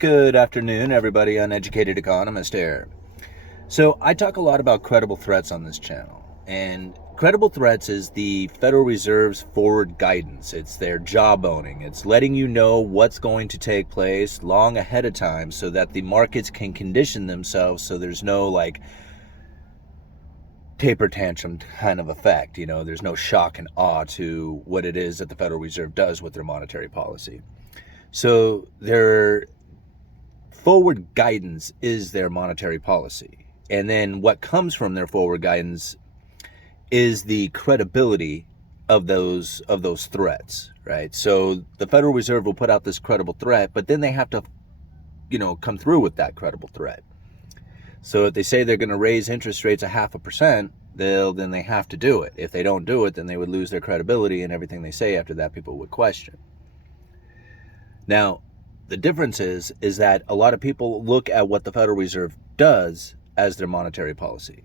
Good afternoon, everybody. Uneducated economist here. So, I talk a lot about credible threats on this channel. And credible threats is the Federal Reserve's forward guidance. It's their jawboning. It's letting you know what's going to take place long ahead of time so that the markets can condition themselves so there's no taper tantrum kind of effect. There's no shock and awe to what it is that the Federal Reserve does with their monetary policy. So, their forward guidance is their monetary policy. And then what comes from their forward guidance is the credibility of those threats, right? So the Federal Reserve will put out this credible threat, but then they have to, come through with that credible threat. So if they say they're going to raise interest rates 0.5%, then they have to do it. If they don't do it, then they would lose their credibility, and everything they say after that people would question. Now, the difference is that a lot of people look at what the Federal Reserve does as their monetary policy,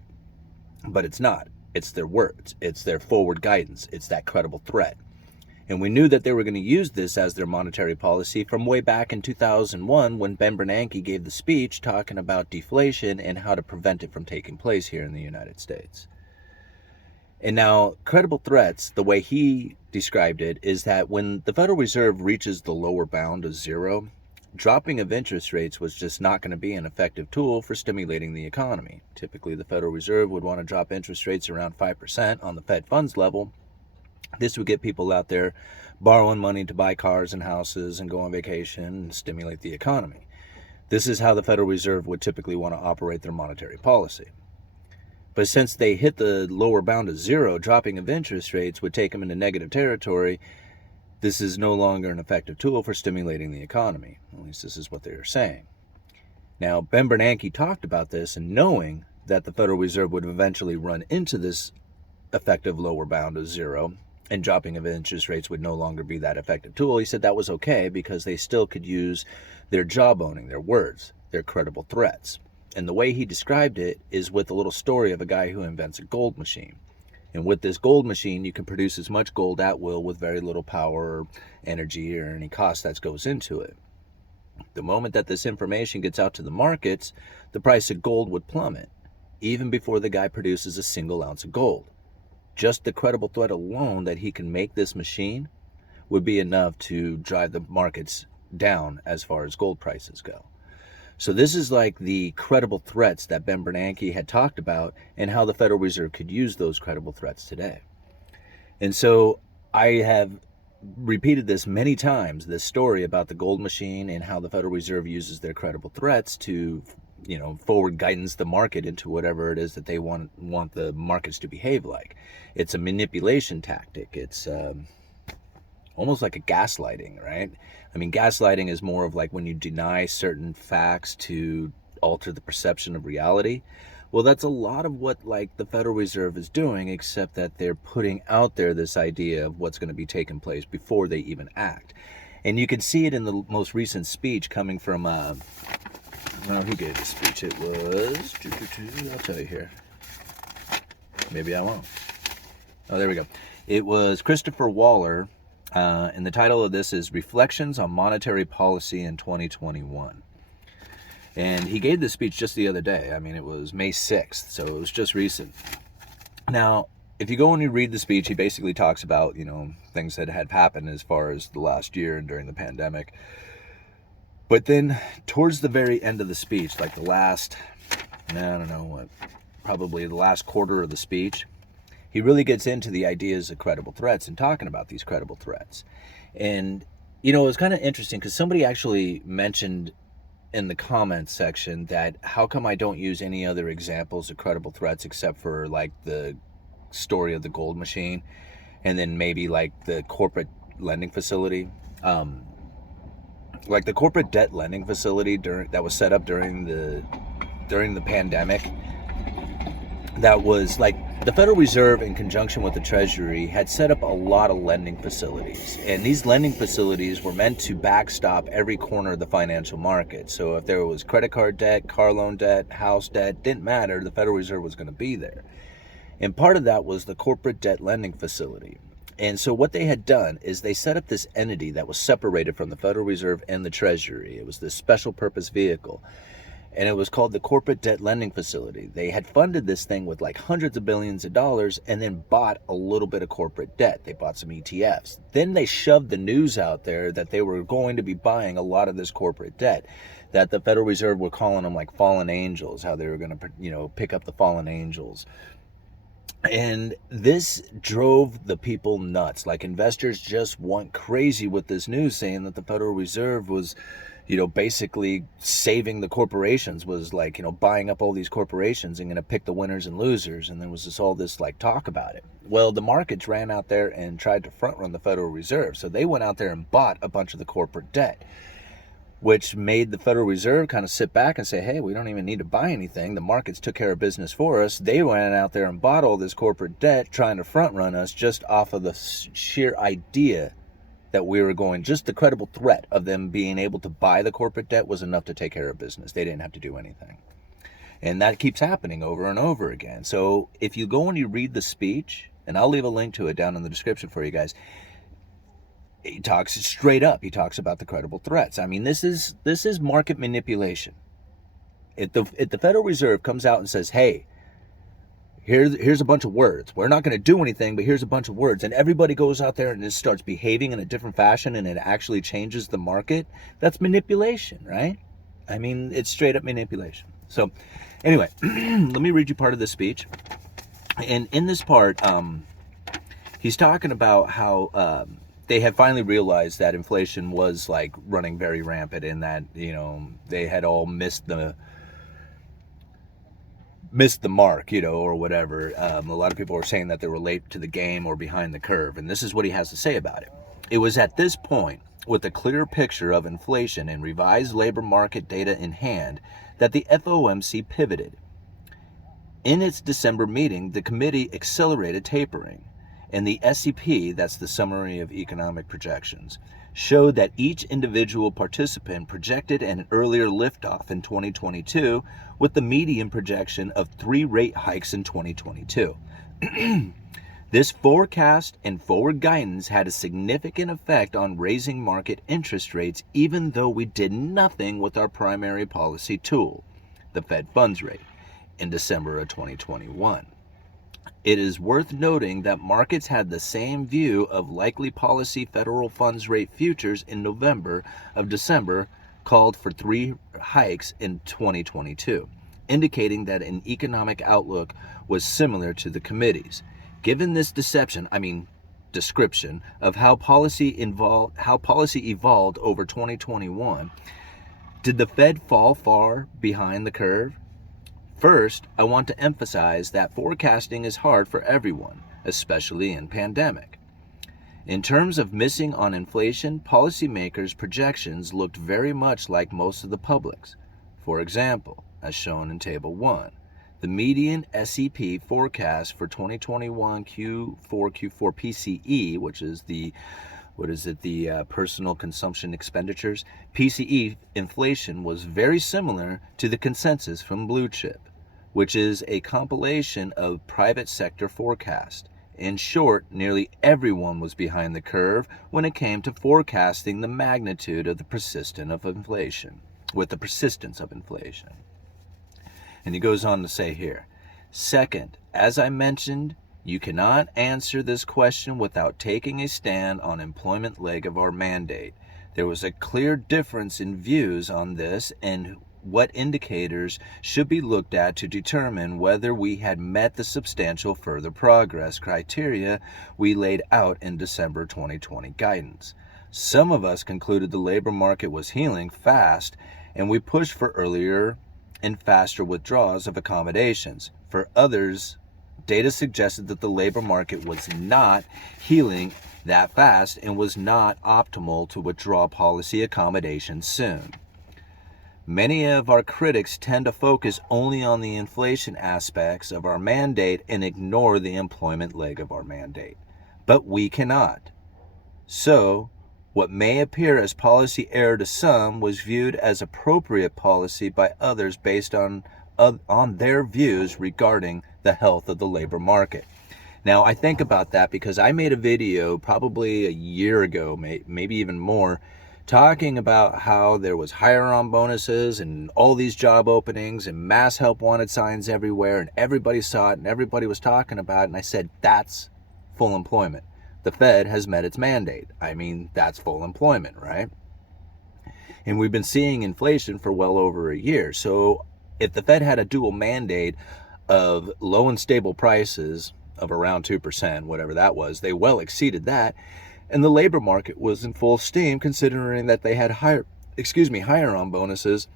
but it's not. It's their words. It's their forward guidance. It's that credible threat. And we knew that they were going to use this as their monetary policy from way back in 2001 when Ben Bernanke gave the speech talking about deflation and how to prevent it from taking place here in the United States. And now, credible threats, the way he described it, is that when the Federal Reserve reaches the lower bound of zero, dropping of interest rates was just not going to be an effective tool for stimulating the economy. Typically, the Federal Reserve would want to drop interest rates around 5% on the Fed funds level. This would get people out there borrowing money to buy cars and houses and go on vacation and stimulate the economy. This is how the Federal Reserve would typically want to operate their monetary policy. But since they hit the lower bound of zero, dropping of interest rates would take them into negative territory. This is no longer an effective tool for stimulating the economy. At least this is what they are saying. Now, Ben Bernanke talked about this, and knowing that the Federal Reserve would eventually run into this effective lower bound of zero, and dropping of interest rates would no longer be that effective tool, he said that was okay because they still could use their jawboning, their words, their credible threats. And the way he described it is with a little story of a guy who invents a gold machine. And with this gold machine, you can produce as much gold at will with very little power, or energy, or any cost that goes into it. The moment that this information gets out to the markets, the price of gold would plummet, even before the guy produces a single ounce of gold. Just the credible threat alone that he can make this machine would be enough to drive the markets down as far as gold prices go. So this is like the credible threats that Ben Bernanke had talked about and how the Federal Reserve could use those credible threats today. And so I have repeated this many times, this story about the gold machine and how the Federal Reserve uses their credible threats to, forward guidance the market into whatever it is that they want the markets to behave like. It's a manipulation tactic. It's almost like a gaslighting, right? I mean, gaslighting is more of like when you deny certain facts to alter the perception of reality. Well, that's a lot of what the Federal Reserve is doing, except that they're putting out there this idea of what's going to be taking place before they even act. And you can see it in the most recent speech coming from, who gave the speech? It was, I'll tell you here. Maybe I won't. Oh, there we go. It was Christopher Waller. And the title of this is Reflections on Monetary Policy in 2021. And he gave this speech just the other day. I mean, it was May 6th, so it was just recent. Now, if you go and you read the speech, he basically talks about, things that had happened as far as the last year and during the pandemic. But then towards the very end of the speech, like the last, probably the last quarter of the speech, he really gets into the ideas of credible threats and talking about these credible threats. And, it was kind of interesting because somebody actually mentioned in the comments section that how come I don't use any other examples of credible threats except for the story of the gold machine and then maybe the corporate lending facility. The corporate debt lending facility that was set up during the pandemic. That was the Federal Reserve in conjunction with the Treasury had set up a lot of lending facilities. And these lending facilities were meant to backstop every corner of the financial market. So if there was credit card debt, car loan debt, house debt, didn't matter, the Federal Reserve was going to be there. And part of that was the corporate debt lending facility. And so what they had done is they set up this entity that was separated from the Federal Reserve and the Treasury. It was this special purpose vehicle, and it was called the Corporate Debt Lending Facility. They had funded this thing with like hundreds of billions of dollars and then bought a little bit of corporate debt. They bought some ETFs. Then they shoved the news out there that they were going to be buying a lot of this corporate debt, that the Federal Reserve were calling them like fallen angels, how they were going to, pick up the fallen angels. And this drove the people nuts. Like, investors just went crazy with this news, saying that the Federal Reserve was, basically saving the corporations, was like, buying up all these corporations and going to pick the winners and losers. And there was all this like talk about it. Well, the markets ran out there and tried to front run the Federal Reserve. So they went out there and bought a bunch of the corporate debt, which made the Federal Reserve kind of sit back and say, hey, we don't even need to buy anything. The markets took care of business for us. They went out there and bought all this corporate debt, trying to front run us just off of the sheer idea that we were going, just the credible threat of them being able to buy the corporate debt was enough to take care of business. They didn't have to do anything. And that keeps happening over and over again. So if you go and you read the speech, and I'll leave a link to it down in the description for you guys, he talks straight up. He talks about the credible threats. I mean, this is market manipulation. If the Federal Reserve comes out and says, hey, here's a bunch of words. We're not going to do anything, but here's a bunch of words. And everybody goes out there and just starts behaving in a different fashion and it actually changes the market. That's manipulation, right? I mean, it's straight up manipulation. So anyway, let me read you part of the speech. And in this part, he's talking about how they had finally realized that inflation was like running very rampant, and that, they had all missed the mark, or whatever. A lot of people were saying that they were late to the game or behind the curve. And this is what he has to say about it. It was at this point, with a clear picture of inflation and revised labor market data in hand, that the FOMC pivoted. In its December meeting, the committee accelerated tapering. And the SEP, that's the Summary of Economic Projections, showed that each individual participant projected an earlier liftoff in 2022, with the median projection of 3 rate hikes in 2022. This forecast and forward guidance had a significant effect on raising market interest rates, even though we did nothing with our primary policy tool, the Fed funds rate, in December of 2021. It is worth noting that markets had the same view of likely policy federal funds rate futures in December called for 3 hikes in 2022, indicating that an economic outlook was similar to the committee's. Given this description of how policy evolved over 2021, did the Fed fall far behind the curve? First, I want to emphasize that forecasting is hard for everyone, especially in pandemic. In terms of missing on inflation, policymakers' projections looked very much like most of the public's. For example, as shown in Table 1, the median SEP forecast for 2021 Q4 PCE, which is the personal consumption expenditures, PCE inflation was very similar to the consensus from Blue Chip, which is a compilation of private sector forecasts. In short, nearly everyone was behind the curve when it came to forecasting the magnitude of the persistence of inflation. And he goes on to say here, second, as I mentioned, you cannot answer this question without taking a stand on employment leg of our mandate. There was a clear difference in views on this and what indicators should be looked at to determine whether we had met the substantial further progress criteria we laid out in December 2020 guidance. Some of us concluded the labor market was healing fast, and we pushed for earlier and faster withdrawals of accommodations. For others, data suggested that the labor market was not healing that fast and was not optimal to withdraw policy accommodations soon. Many of our critics tend to focus only on the inflation aspects of our mandate and ignore the employment leg of our mandate. But we cannot. So, what may appear as policy error to some was viewed as appropriate policy by others based on their views regarding the health of the labor market. Now, I think about that because I made a video probably a year ago, maybe even more, talking about how there was hire-on bonuses and all these job openings and mass help wanted signs everywhere, and everybody saw it and everybody was talking about it. And I said, that's full employment. The Fed has met its mandate. I mean, that's full employment, right? And we've been seeing inflation for well over a year. So if the Fed had a dual mandate of low and stable prices of around 2%, whatever that was, they well exceeded that. And the labor market was in full steam, considering that they had hire-on bonuses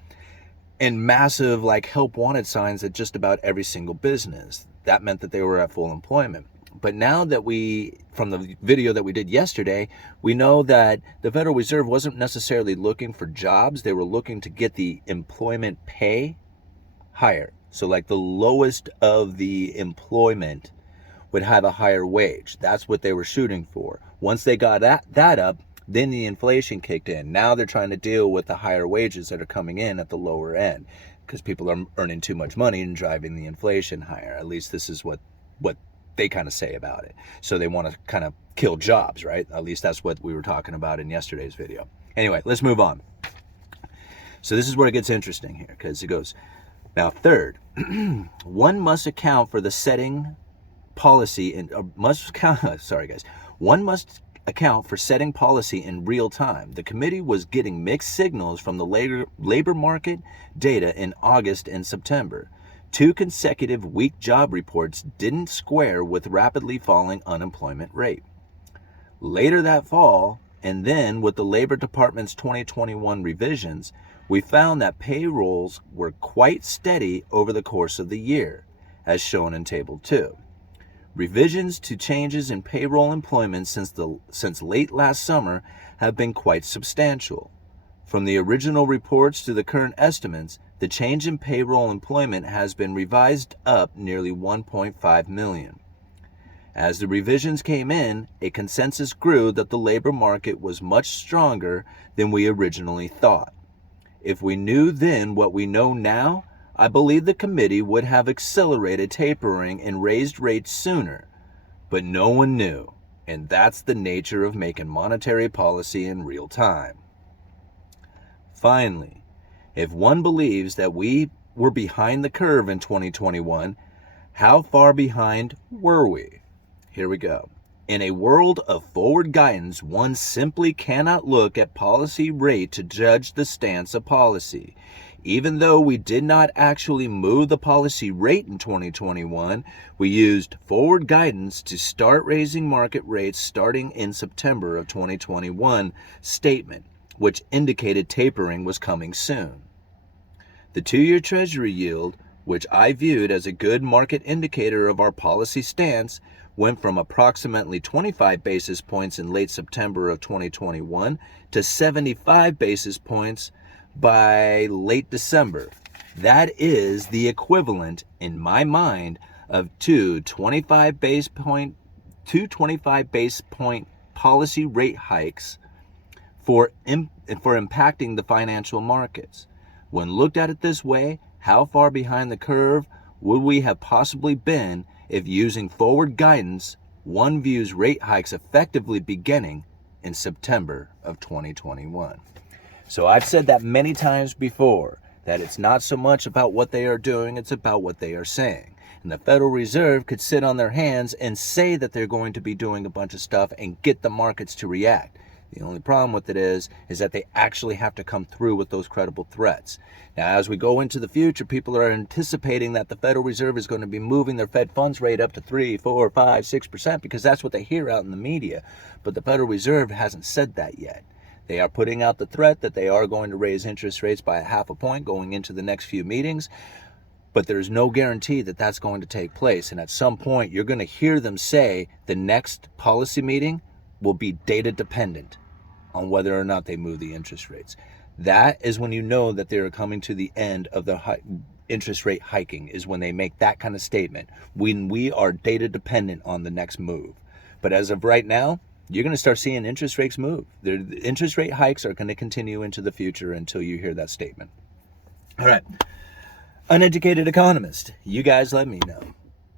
and massive help wanted signs at just about every single business. That meant that they were at full employment. But now that from the video that we did yesterday, we know that the Federal Reserve wasn't necessarily looking for jobs. They were looking to get the employment pay higher. So the lowest of the employment would have a higher wage. That's what they were shooting for. Once they got that up, then the inflation kicked in. Now they're trying to deal with the higher wages that are coming in at the lower end because people are earning too much money and driving the inflation higher. At least this is what they kind of say about it. So they want to kind of kill jobs, right? At least that's what we were talking about in yesterday's video. Anyway, let's move on. So this is where it gets interesting here, because it goes, now third, one must account for the setting policy and one must account for setting policy in real time. The committee was getting mixed signals from the labor market data in August and September. 2 consecutive weak job reports didn't square with rapidly falling unemployment rate. Later that fall, and then with the Labor Department's 2021 revisions, we found that payrolls were quite steady over the course of the year, as shown in Table 2. Revisions to changes in payroll employment since late last summer have been quite substantial. From the original reports to the current estimates, the change in payroll employment has been revised up nearly 1.5 million. As the revisions came in, a consensus grew that the labor market was much stronger than we originally thought. If we knew then what we know now, I believe the committee would have accelerated tapering and raised rates sooner. But no one knew, and that's the nature of making monetary policy in real time. Finally, if one believes that we were behind the curve in 2021, how far behind were we? Here we go. In a world of forward guidance, one simply cannot look at policy rate to judge the stance of policy. Even though we did not actually move the policy rate in 2021, we used forward guidance to start raising market rates starting in September of 2021 statement, which indicated tapering was coming soon. The 2-year Treasury yield, which I viewed as a good market indicator of our policy stance, went from approximately 25 basis points in late September of 2021 to 75 basis points by late December. That is the equivalent, in my mind, of two 25 base point policy rate hikes for impacting the financial markets. When looked at it this way, how far behind the curve would we have possibly been if, using forward guidance, one views rate hikes effectively beginning in September of 2021? So I've said that many times before, that it's not so much about what they are doing, it's about what they are saying. And the Federal Reserve could sit on their hands and say that they're going to be doing a bunch of stuff and get the markets to react. The only problem with it is that they actually have to come through with those credible threats. Now, as we go into the future, people are anticipating that the Federal Reserve is going to be moving their Fed funds rate up to 3, 4, 5, 6% because that's what they hear out in the media. But the Federal Reserve hasn't said that yet. They are putting out the threat that they are going to raise interest rates by 0.5 point going into the next few meetings. But there's no guarantee that that's going to take place. And at some point, you're going to hear them say the next policy meeting will be data dependent on whether or not they move the interest rates. That is when you know that they're coming to the end of the interest rate hiking, is when they make that kind of statement, when we are data dependent on the next move. But as of right now, you're going to start seeing interest rates move. The interest rate hikes are going to continue into the future until you hear that statement. All right. Uneducated economist, you guys let me know.